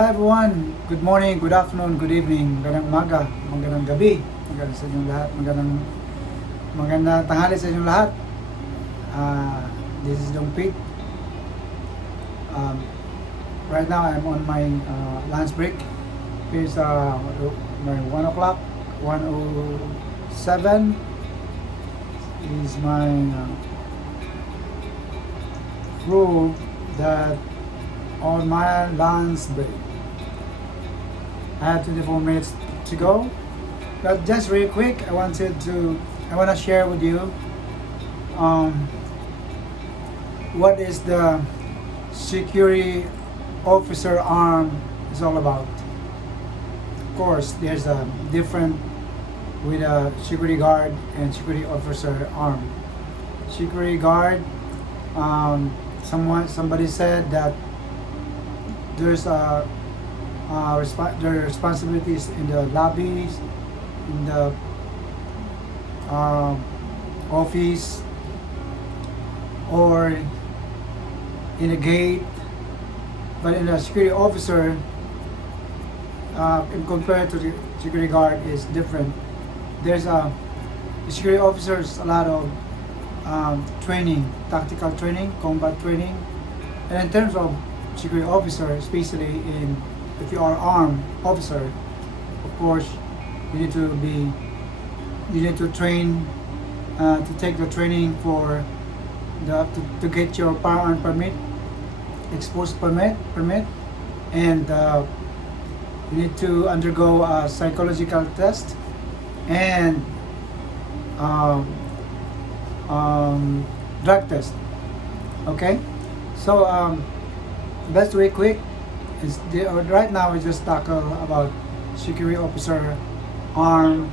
Hi everyone, good morning, good afternoon, good evening, magandang umaga, magandang gabi, magandang sa inyong lahat, magandang tanghali sa inyong lahat. This is Dong Pete. Um, right now I'm on my lunch break. Here's my 1 o'clock, 1:07 is my rule that on my lunch break. I have 24 minutes to go, but just real quick, I want to share with you um, what is the security officer arm is all about. Of course, there's a different with a security guard and security officer arm. Security guard, somebody said that there's their responsibilities in the lobbies, in the office, or in a gate. But in a security officer, in compared to the security guard, is different. There's security officers a lot of training, tactical training, combat training, and in terms of security officer, especially if you are armed officer, of course, you need to train to take the training for to get your firearm permit, exposed permit, and you need to undergo a psychological test and um, drug test. Okay, so best way quick is right now we just tackle about security officer arm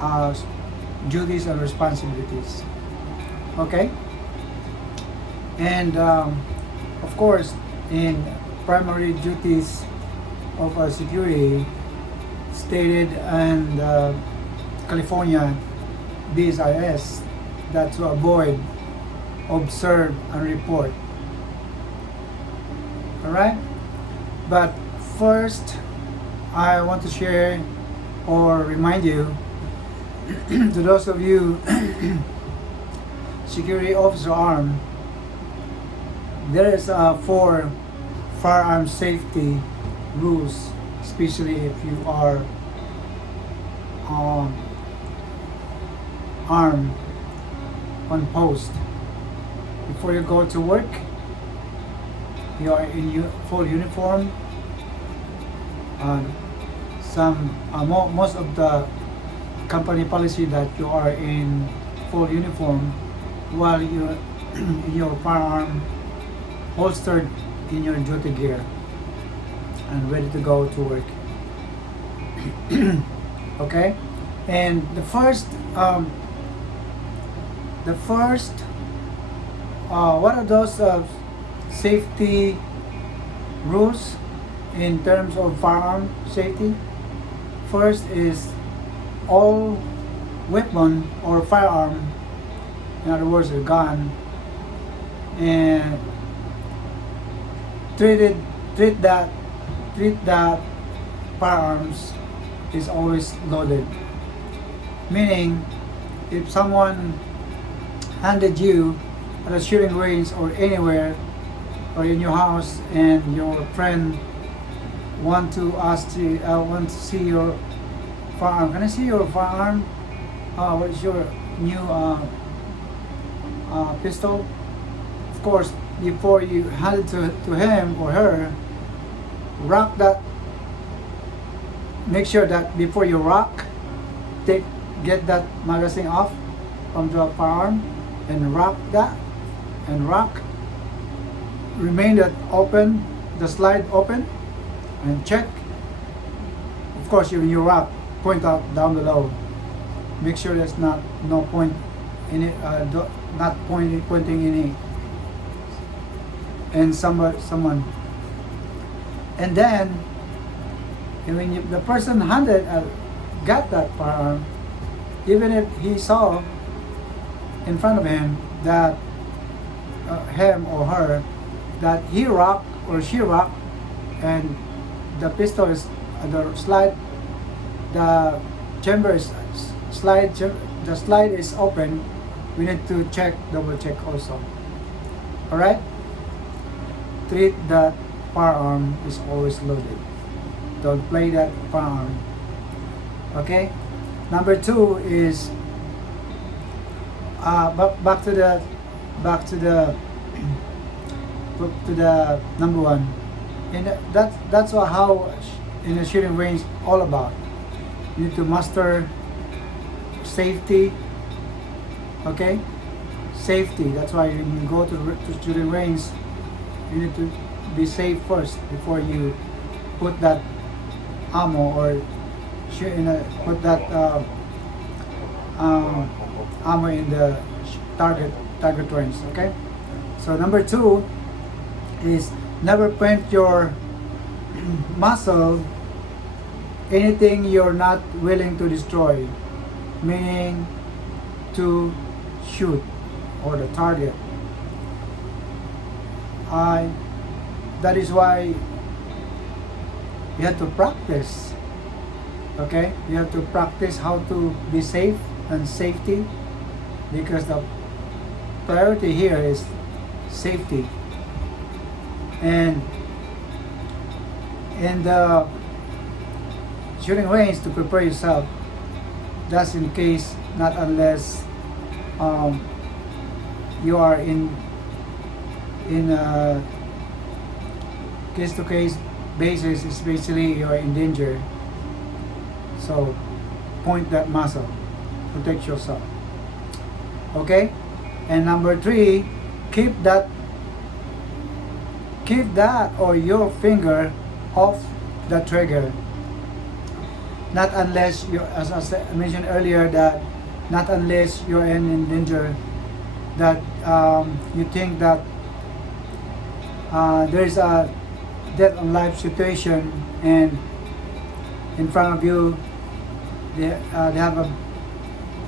uh, duties and responsibilities. Okay, and of course in primary duties of security stated in California BSIS that to avoid, observe, and report. Alright? But first, I want to share or remind you to those of you security officer arm, there is 4 firearm safety rules, especially if you are armed on post. Before you go to work, you are in full uniform. Most of the company policy that you are in full uniform while you're in your firearm holstered in your duty gear and ready to go to work. Okay, and the first what are those safety rules in terms of firearm safety? First is all weapon or firearm, in other words a gun, and treat that firearms is always loaded. Meaning, if someone handed you at a shooting range or anywhere or in your house and your friend want to see your firearm, can I see your firearm? What is your new pistol? Of course, before you hand it to him or her, rock that. Make sure that before you rock, get that magazine off from the firearm and rock that and rock. Remain that open, the slide open, and check. Of course, when you rock, point out down below. Make sure there's no point in it, not pointing any and someone. And then when the person got that firearm, even if he saw in front of him that him or her that he rocked or shear and the pistol is the slide, the chamber is the slide is open, we need to double check also. All right. Treat that firearm is always loaded. Don't play that firearm. Okay. Number 2 is back to the to the number 1. And that's how in a shooting range all about. You need to master safety. Okay, safety. That's why when you go to shooting range, you need to be safe first before you put that ammo or put that ammo in the target range. Okay. So number 2 is never point your muzzle anything you're not willing to destroy, meaning to shoot or the target. That is why you have to practice. Okay, you have to practice how to be safe and safety, because the priority here is safety. And in the shooting range, to prepare yourself, just in case, not unless you are in a case-to-case basis, especially you are in danger. So point that muzzle, protect yourself. Okay. And number 3, keep that or your finger off the trigger. Not unless you, as I mentioned earlier, that not unless you're in danger, that you think that there is a death or life situation, and in front of you they have a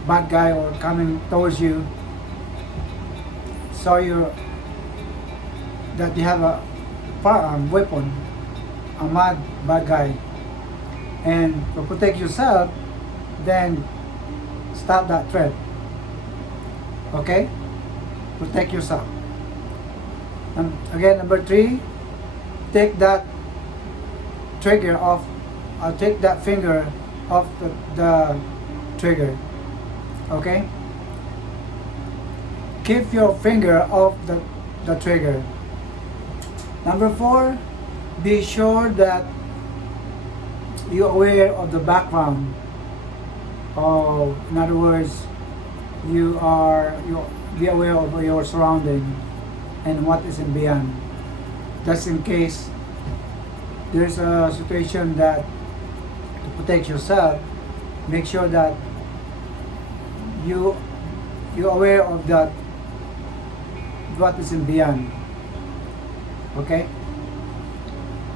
bad guy or coming towards you, so that you have a firearm weapon, a bad guy, and to protect yourself, then stop that threat. Okay, protect yourself. And again, number 3, take that trigger off, take that finger off the trigger. Okay, keep your finger off the trigger. Number 4, be sure that you're aware of the background. In other words, you be aware of your surrounding and what is in beyond. Just in case there's a situation that to protect yourself, make sure that you're aware of that, what is in beyond. Okay,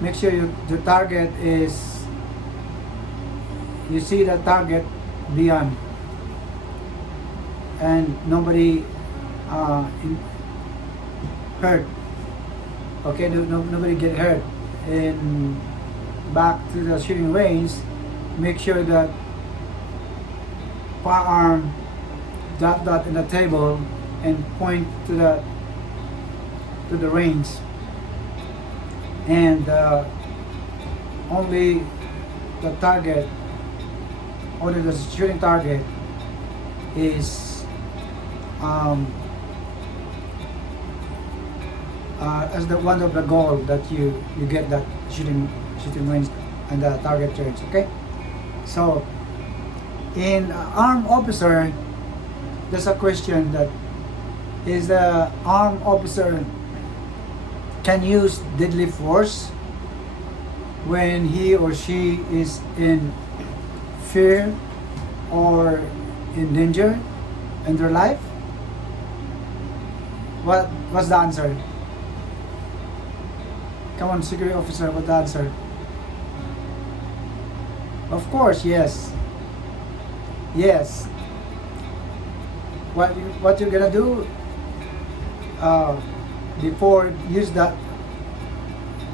make sure the target is, you see the target beyond, and nobody hurt. Okay, nobody get hurt. And back to the shooting range, make sure that firearm dot in the table and point to the range, and only the shooting target is as the one of the goal that you get that shooting range and the target range. Okay, so in armed officer, there's a question that is the armed officer can use deadly force when he or she is in fear or in danger in their life? What's the answer? Come on, security officer, what's the answer? Of course, yes. Yes. What you're gonna do before use that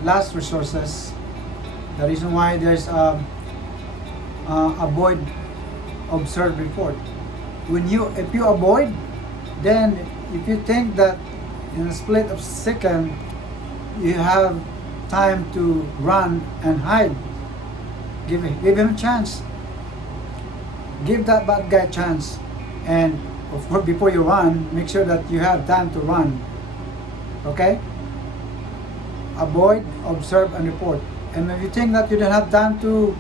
last resources. The reason why there's avoid, observe, report. If you avoid, then if you think that in a split of second you have time to run and hide, give him a chance. Give that bad guy a chance. And of course, before you run, make sure that you have time to run. Okay? Avoid, observe, and report. And if you think that you don't have time to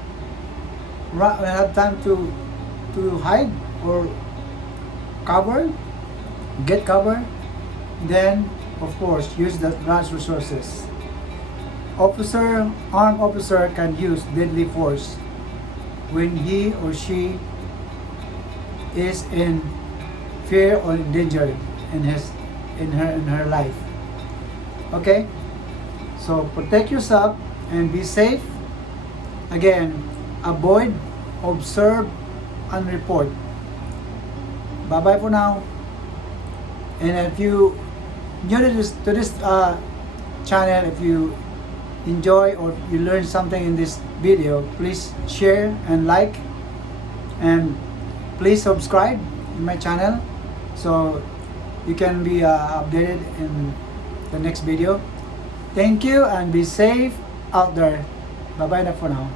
run, have time to hide or cover, get cover, then of course use the last resources. Armed officer can use deadly force when he or she is in fear or in danger in her life. Okay? So protect yourself and be safe. Again, avoid, observe, and report. Bye bye for now. And if you new to this channel, if you enjoy or you learn something in this video, please share and like, and please subscribe in my channel so you can be updated in the next video. Thank you and be safe out there. Bye bye na for now.